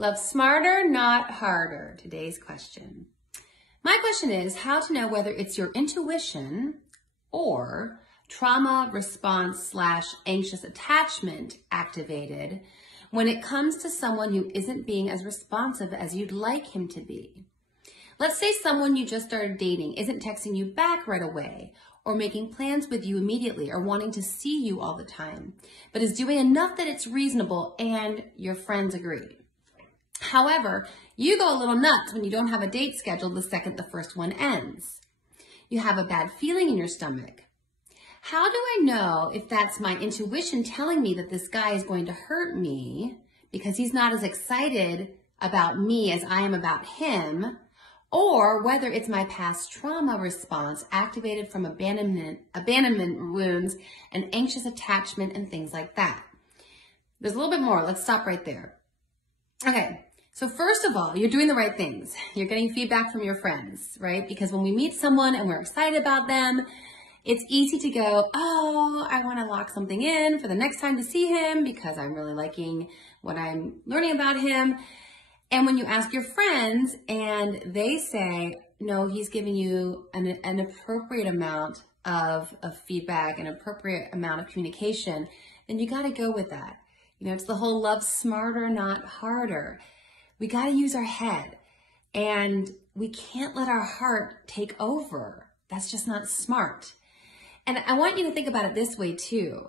Love smarter, not harder. Today's question. My question is how to know whether it's your intuition or trauma response / anxious attachment activated when it comes to someone who isn't being as responsive as you'd like him to be. Let's say someone you just started dating isn't texting you back right away or making plans with you immediately or wanting to see you all the time, but is doing enough that it's reasonable and your friends agree. However, you go a little nuts when you don't have a date scheduled the second the first one ends. You have a bad feeling in your stomach. How do I know if that's my intuition telling me that this guy is going to hurt me because he's not as excited about me as I am about him, or whether it's my past trauma response activated from abandonment wounds and anxious attachment and things like that? There's a little bit more. Let's stop right there. Okay. So first of all, you're doing the right things. You're getting feedback from your friends, right? Because when we meet someone and we're excited about them, it's easy to go, oh, I want to lock something in for the next time to see him because I'm really liking what I'm learning about him. And when you ask your friends and they say, no, he's giving you an appropriate amount of feedback, an appropriate amount of communication, then you got to go with that. You know, it's the whole love smarter, not harder. We got to use our head, and we can't let our heart take over. That's just not smart. And I want you to think about it this way too.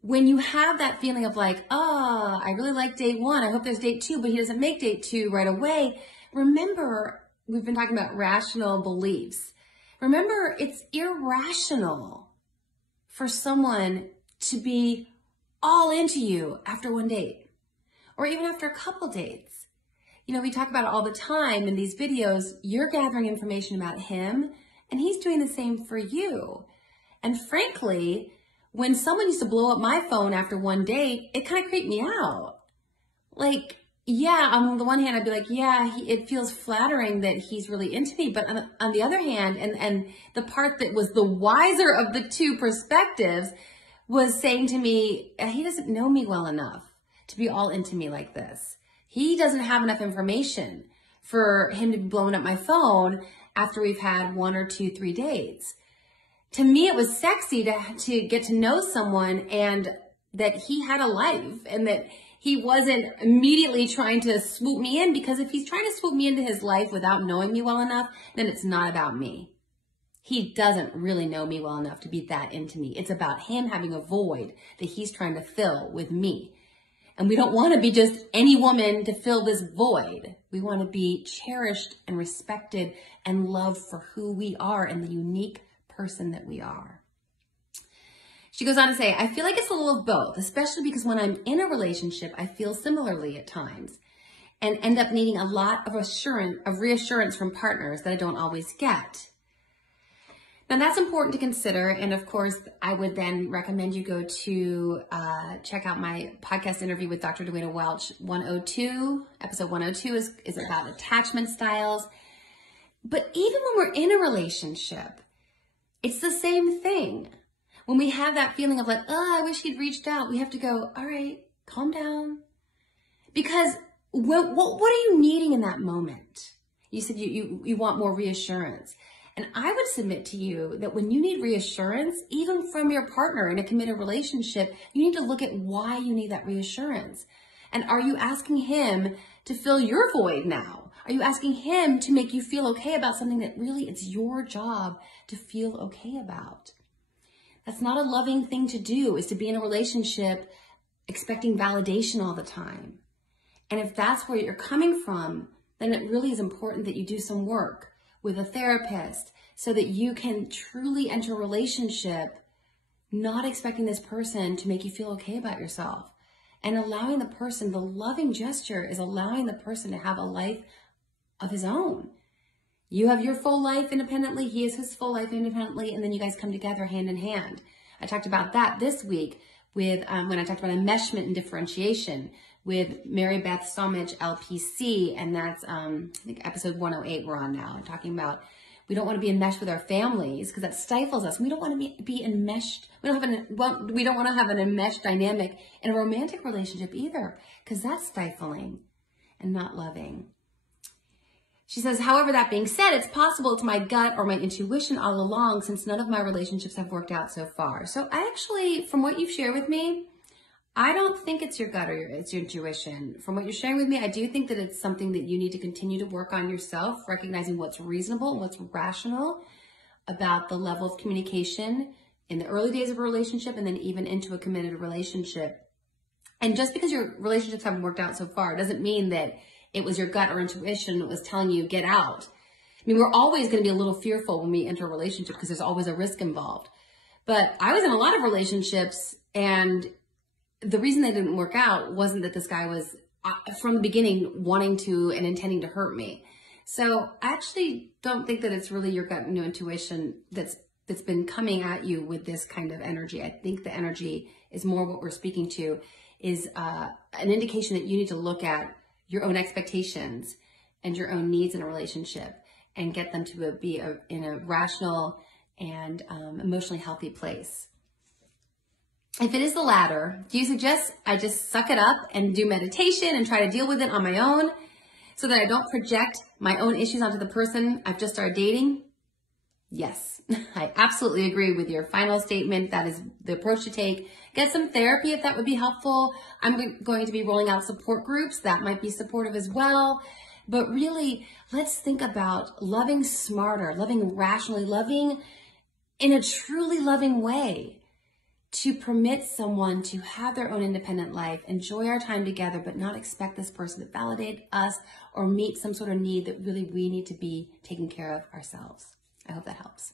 When you have that feeling of like, oh, I really like date one, I hope there's date two, but he doesn't make date two right away. Remember, we've been talking about rational beliefs. Remember, it's irrational for someone to be all into you after one date, or even after a couple dates. You know, we talk about it all the time in these videos. You're gathering information about him, and he's doing the same for you. And frankly, when someone used to blow up my phone after one date, it kind of creeped me out. Like, yeah, on the one hand, I'd be like, yeah, it feels flattering that he's really into me. But on the other hand, and the part that was the wiser of the two perspectives was saying to me, he doesn't know me well enough to be all into me like this. He doesn't have enough information for him to be blowing up my phone after we've had 1 or 2, 3 dates. To me, it was sexy to get to know someone and that he had a life and that he wasn't immediately trying to swoop me in, because if he's trying to swoop me into his life without knowing me well enough, then it's not about me. He doesn't really know me well enough to be that into me. It's about him having a void that he's trying to fill with me. And we don't want to be just any woman to fill this void. We want to be cherished and respected and loved for who we are and the unique person that we are. She goes on to say, I feel like it's a little of both, especially because when I'm in a relationship, I feel similarly at times and end up needing a lot of reassurance from partners that I don't always get. Now that's important to consider. And of course, I would then recommend you go to check out my podcast interview with Dr. Dwayna Welch. 102, episode 102 is about attachment styles. But even when we're in a relationship, it's the same thing. When we have that feeling of like, oh, I wish he'd reached out, we have to go, all right, calm down. Because what are you needing in that moment? You said you want more reassurance. And I would submit to you that when you need reassurance, even from your partner in a committed relationship, you need to look at why you need that reassurance. And are you asking him to fill your void now? Are you asking him to make you feel okay about something that really it's your job to feel okay about? That's not a loving thing to do, is to be in a relationship expecting validation all the time. And if that's where you're coming from, then it really is important that you do some work with a therapist so that you can truly enter a relationship not expecting this person to make you feel okay about yourself, and allowing the person, the loving gesture is allowing the person to have a life of his own. You have your full life independently, he has his full life independently, and then you guys come together hand in hand. I talked about that this week with when I talked about enmeshment and differentiation with Mary Beth Somich, LPC, and that's I think episode 108 we're on now. I'm talking about we don't want to be enmeshed with our families because that stifles us. We don't want to be enmeshed. We don't want to have an enmeshed dynamic in a romantic relationship either, because that's stifling. and not loving. She says, however, that being said, it's possible it's my gut or my intuition all along, since none of my relationships have worked out so far. So I actually, from what you've shared with me, I don't think it's your gut or it's your intuition. From what you're sharing with me, I do think that it's something that you need to continue to work on yourself, recognizing what's reasonable and what's rational about the level of communication in the early days of a relationship and then even into a committed relationship. And just because your relationships haven't worked out so far doesn't mean that it was your gut or intuition that was telling you, get out. I mean, we're always going to be a little fearful when we enter a relationship because there's always a risk involved. But I was in a lot of relationships, and the reason they didn't work out wasn't that this guy was from the beginning wanting to and intending to hurt me. So I actually don't think that it's really your gut and your intuition that's been coming at you with this kind of energy. I think the energy is more what we're speaking to is an indication that you need to look at your own expectations and your own needs in a relationship and get them to be in a rational and emotionally healthy place. If it is the latter, do you suggest I just suck it up and do meditation and try to deal with it on my own so that I don't project my own issues onto the person I've just started dating? Yes, I absolutely agree with your final statement. That is the approach to take. Get some therapy if that would be helpful. I'm going to be rolling out support groups. That might be supportive as well. But really, let's think about loving smarter, loving rationally, loving in a truly loving way, to permit someone to have their own independent life, enjoy our time together, but not expect this person to validate us or meet some sort of need that really we need to be taking care of ourselves. I hope that helps.